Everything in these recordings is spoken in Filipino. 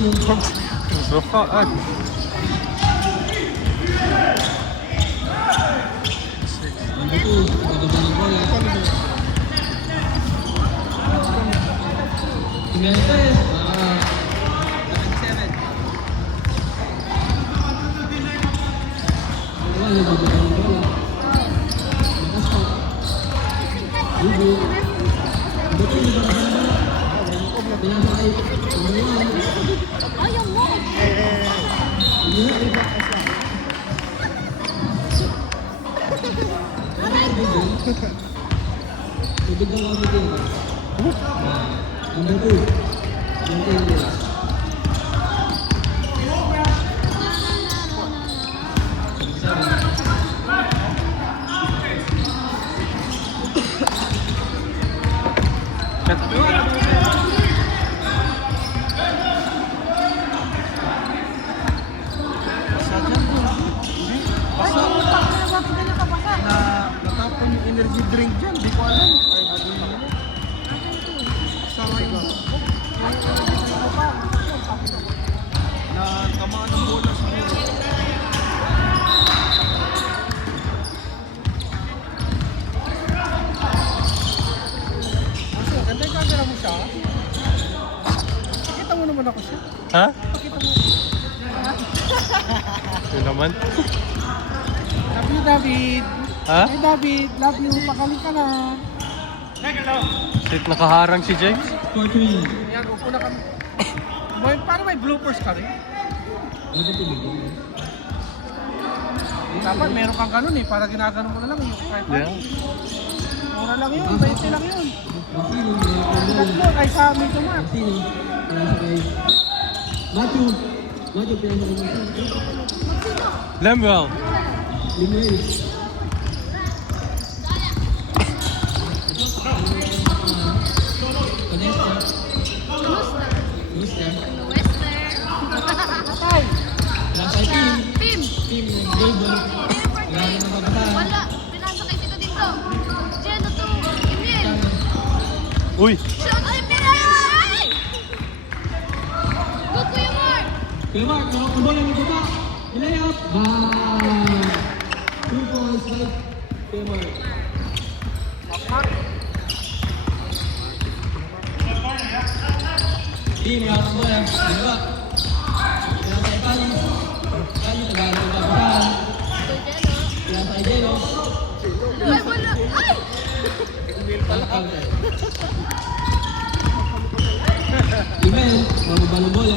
Rafaan. Ayaw mo! Natapon yung energy drink dyan, di ko alam. Sama yung na tamaan ng bola sa muro. Ganda yung camera mo siya. Pakita mo naman ako siya. Ha? Pakita mo. Yun naman. Love you, David. Ha? Hey, David. Love you. Pakali ka na. Shit, nakaharang si James. Yan, upo na kami. Paano may bloopers ka rin? Dapat meron kang ganun eh, para ginaganon mo na lang yung kahit Yeah. mura lang yun, 20 lang yun. Tatlo, kay sa amin ito, Mark. Lemuel. Patay! Pim! Wala! Pinasakay dito dito! Jen, ito! Emil! Uy! Shot! Ay, Emil! Good Kuya Mark! Kuya Mark, ang bola ng baba. Ilayap. 2 points, right? Kuya Mark. Team, yung ang bola. Dalawa. Kaya sa Ipano. Kaya tagalog ang babahan. Kaya sa Idelo. Ay, wala! Ay! Palakang. Email, mababa ng bola.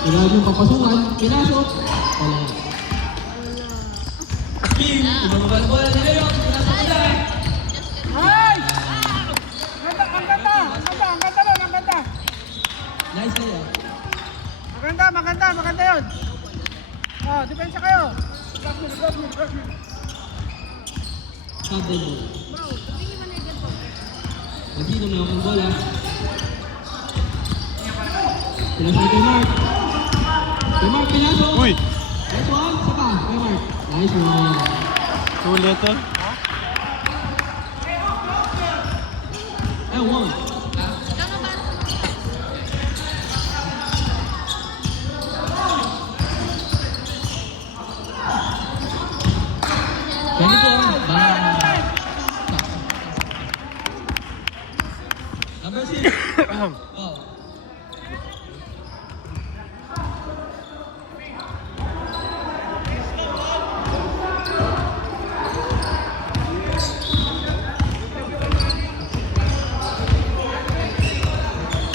Kailangan yung papasukan. Pinasok. Wala. Team, mababa ng bola. Nilayok. Pinasok ka na. Ay! Ang ganda! Ang ganda! Ang ganda nun! Ang ganda! Nice na yan. Maganda! Maganda! Maganda yun! Oh, depensa kayo! Drop me! Sabi mo. Mag-inom na akong bola. Pinasok kay Mark. Kay Mark, pinasok. Uy! Nice one. Saka, kay Mark. Nice one. Ulit to. Eh, one. Kano ba? Ganito. Bang. Number 6. Oh.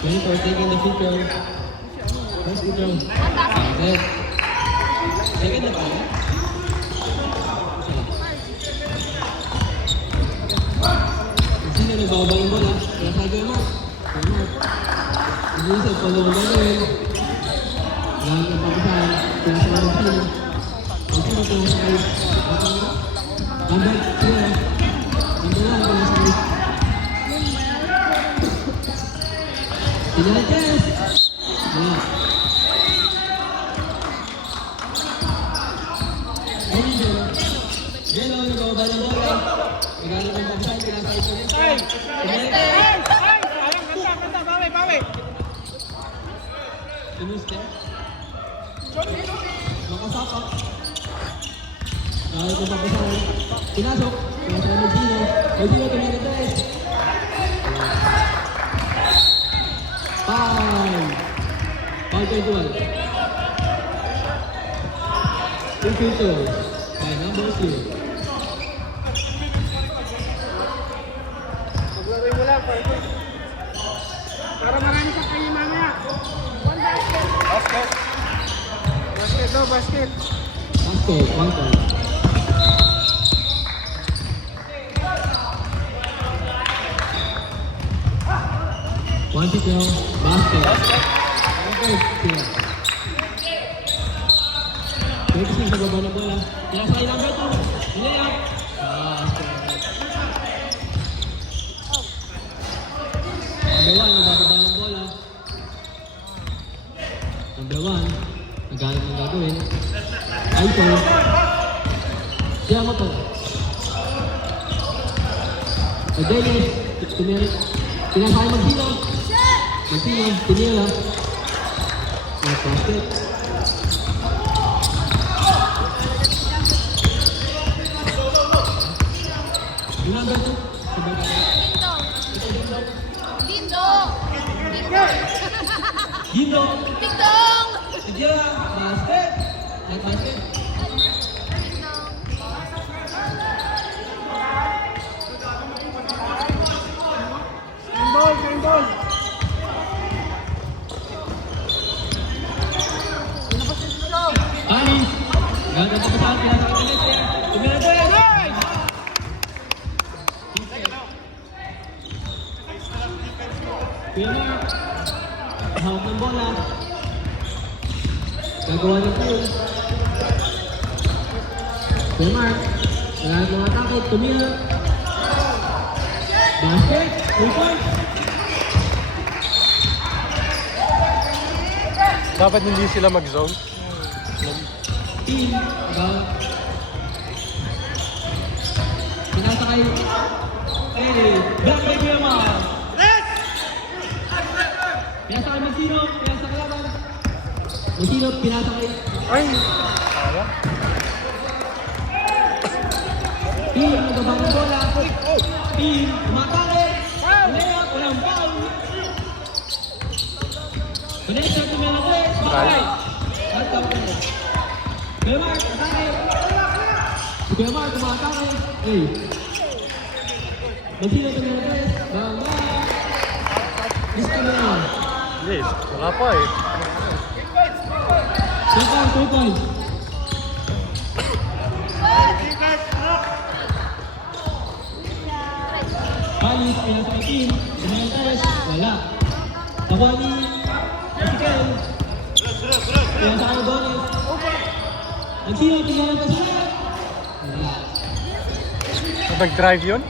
Ready for taking the free throw. First free throw. Set. Second na pala. Sino nagbababa yung bola? Kaya sa gawin mo. Kaya mo. Inisip pa naman gagawin. Lahat ng papasahan. Kaya sa mga sino. Ang sino kaya sa kayo. Number 0. Number 1 kaya sa kayo. Pinalites! Wala. Ayun Jelo. Jelo, nagbababa ng bola. Nagalang ng papasahan. Kaya sa ito rin. Ay! Ay! Ay! Sayang! Ganda! Bawi! Inuste. Makasapak. Dahil kung papasahan. Pinasok. Pinasok ng Gino. Gino tumiligay. Foul. Foul 21. Free throw by number 2. Maglaro mo lang, para marami sa kayo mamaya. One basket. Basket. Basket daw, basket. Basket, 1 point. One to go, basket. Basket. Fixing sa baba ng bola. Pinasakay number 2. Layup. Basket. Number 1, nabababa ng bola. Number 1, naghanap ng gagawin. iPhone. Siya mo po. O Dennis, pinasakay mag-sino. Mag-sino, pinila. Basket. Yung number 2. Dindo. Gino. Dingdong. Sige, basket. Basket. Green ball. Anis. Ganda pa sa akin. Tumira ko yan. Kuya Mark. Hawak ng bola. Gagawa ng foul. Kuya Mark. Lahat ng atake. Tumira. Basket. 3 points. Dapat hindi sila mag-zone. Team. Pinasakay. Hey, back by Kuya Mark. Pinasakay Magsino. Pinasakay laban. Magsino. Pinasakay. Ay, Kaya? Team. Nagabang ng bola. Team. Umatake. Layup. Walang foul. Vanessa. Tumilalagay. Bakay. Kuya Mark. Atake. Si Kuya Mark. Umatake. Hey. Magsino. Tumilalagay. Bamba. Gusto mo na. Yes, wala pa eh. 2 points. Alis, pinasakay team. Tumilalagay. Wala. Nakuha ni Ezekiel. Pinasakay Donis. Magsino. Tumilalagay sa lahat. Wala. Nag-drive yun?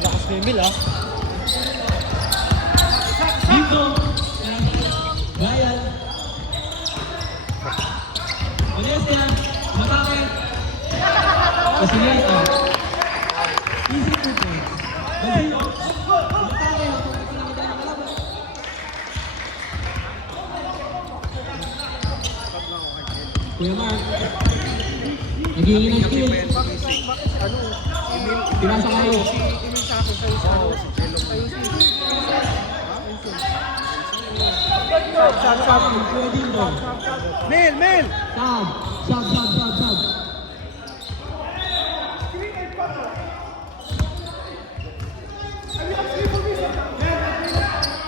lakas ni Emil ah. Dito. Ryan. Vanessa. Matake. Kasilita. Easy 2 points. Magsino. Matake. Pinakita ng kalaban. Kuya Mark. Naghihingi ng skill. Pinasakay. Emil sa akin sa'yo sa ano. Sab. Kuya Dindo. Mel! Sab.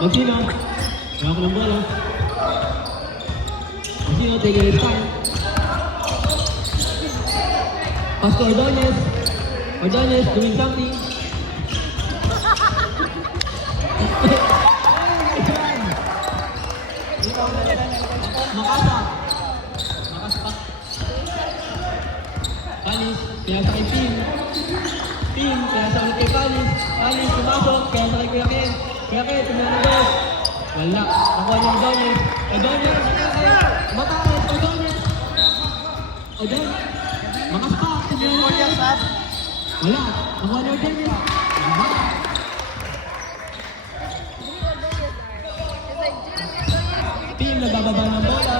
Magsino. Wala ko ng bola. Magsino, taking his time. Pass to Ordonez. Ordonez doing something. Makasa. Makaspak. Panis. Pinasakay Pin. Pin. Pinasakay kay Panis. Panis pumasok. Pinasakay Kuya Ken. Kuya Ken. Tumilalagay. Wala. Nakuha niya Ordonez. Ordonez. Matake. Ordonez. Ordonez. Makaspak. Tumilalagay. Wala. Nakuha niya Ordonez. Team nagbababa ng bola.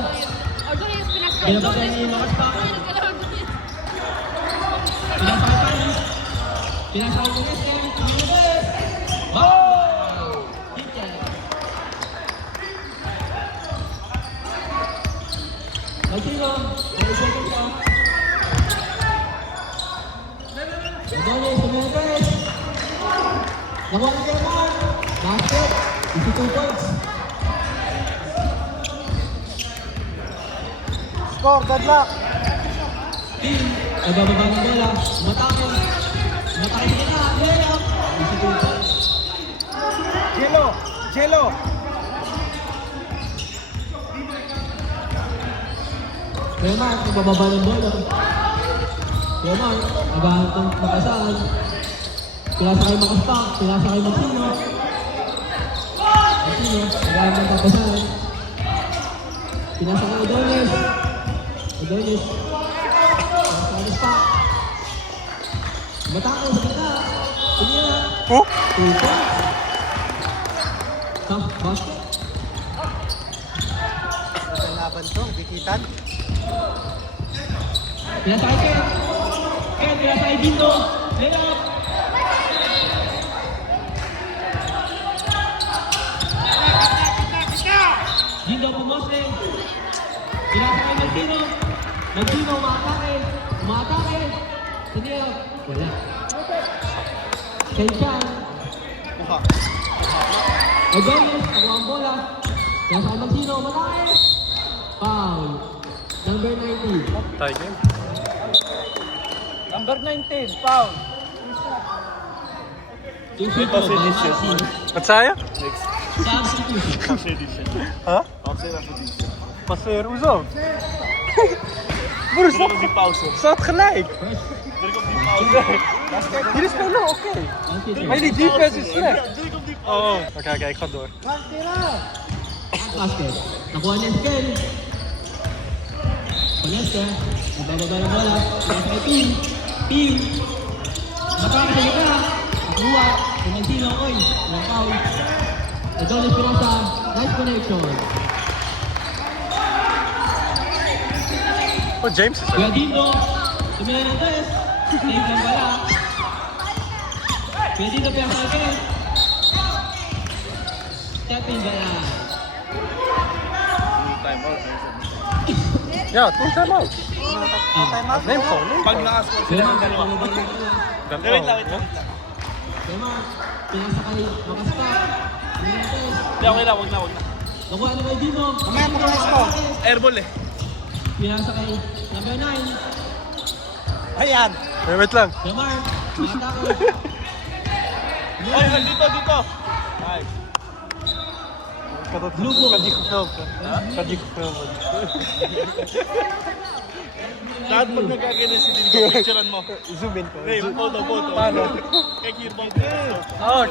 Binabagay niya yung lakas pa. Nagkalawag ko din. Pinasakay pa. Pinasakay ko yes, kaya tumilabas. Wow! Hit yan. Magsino, may second pa. Adonis, tumilabas. Nakuha ni German. Basket. 52 points. Score, good luck. Team, nagbababa ng bola. Umatake. Umatake sa kita. Layup. 52 points. Jello, Jello. German, nagbababa ng bola. German, naghahanap ng makasaan. Pinasakay makaspak. Pinasakay magsino. Magsino, naghahanap ng makasaan. Pinasakay Adonis. Adonis. Pinasakay makaspak. Matakaw sa kita. Pinila. Oh? 2 points. Tough basket. Ang laban to, dikitan. Pinasakay Ken. Ken, pinasakay Dindo. Layup. Dindo pumosle. Pinasakay Magdino. Magdino umatake. Umatake. Siniyap. Wala. Kay Chan. Buha. Adonis, nakuha ang bola. Pinasakay Magdino. Umatake. Foul. Number 19. Tie game. Number 19, foul. Two free throws by Maxi. Wat zei je? Substitution. Huh? Passeer, hoezo? Broer, staat gelijk. Jullie spelen oké. Maar jullie defense is slecht. Oh, oké, ik ga door. Basket. Nakuha ni Eskel. Paneska. Nagbababa ng bola. Pinasakay Ping. Ping. Matake sa gitna. Nakuha. Tumagsino oy. Walang foul. Adonis Pinasa. Nice connection. Oh, James is Kuya er. Dindo. Tumila ng tres. Save ng bala. Kuya Dindo pinasakay Ken. Step in bala. Ja, toen time out. Time out. Neem gewoon, neem gewoon. German, pinababa ng bola. Dan, oh, ja. German, pinasakay makaspak. Tumila ng tres. Okay na, wag na. Nakuha ni Kuya Dindo. Mamaya mo kung score. Airball eh. Pinasakay number 9. Ayan. Wait lang. Jamar, pinatake. Ay, dito. Nice. Ik had die gefilmd. Ik had die gefilmd. Lahat pag nagkagana si Dingo, picturean mo. Zoom in ko. Hey, photo. Paano? Kijk hier, bang. Oh,